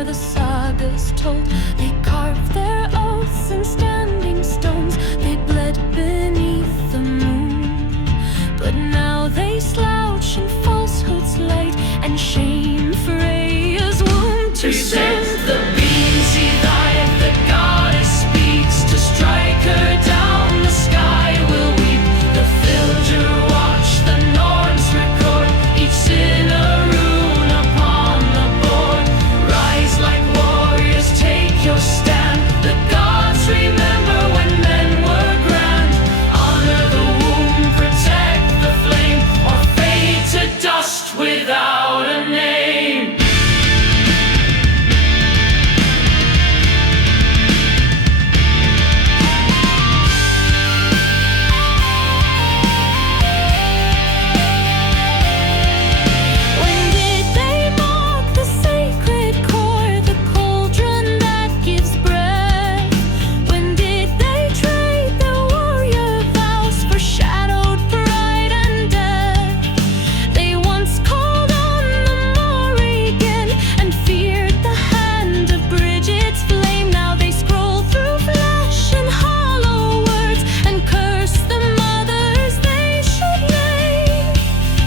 The sagas told, they carved their oaths in standing stones. They bled beneath the moon, but now they slouch in falsehood's light and shame Freya's womb. To send the beams, see thy the goddess speaks. To strike her down, the sky will weep. The Filger watch, the Norns record each sin a rune upon the board. Rise like warriors, take your stand. The gods remember when men were grand. Honor the womb, protect the flame, or fade to dust without a name. When did they mock the sacred core, the cauldron that gives breath? When did they trade their warrior vows for shadowed pride and death? They once called on the Morrigan and feared the hand of Bridget's flame. Now they scroll through flesh and hollow words and curse the mothers they should name.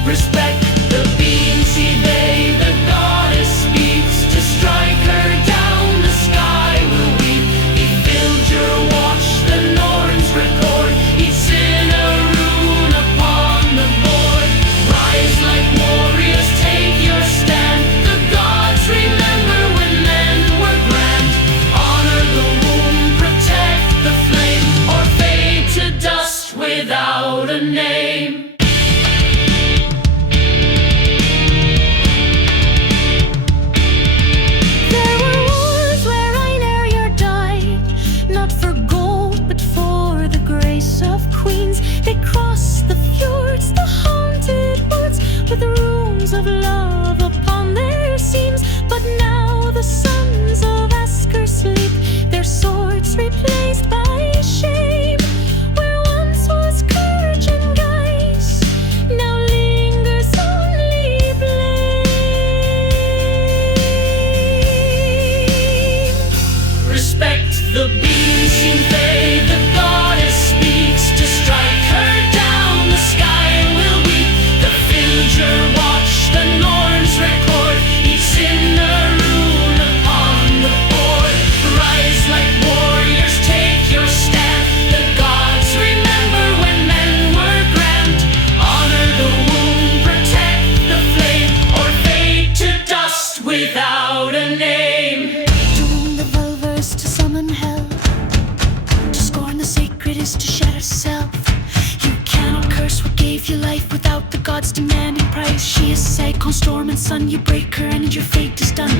Respect the being, see they, the goddess speaks. To strike her down, the sky will weep. He filled your watch, the Norns record each sin a rune upon the board. Rise like warriors, take your stand. The gods remember when men were grand. Honor the womb, protect the flame, or fade to dust without a name. There were wars where Einherjar died, not for gold but for the grace of queens. They crossed the fjords, the haunted woods, with runes of love upon their seams. But now the sons of Asker sleep, their swords replaced by shame. Where once was courage and guise, now lingers only blame. Respect the being, seen they, the goddess speaks. To strike her down, the sky will weep. The Filger watch, the Norns record each sin a rune upon the board. Rise like warriors, take your stand. The gods remember when men were grand. Honor the womb, protect the flame, or fade to dust without a name. To wound the Vulvers, to summon hell. To scorn the sacred is to shatter self. You cannot curse what gave you life without the gods demanding price. She is Saghon, storm and sun. You break her and your fate is done.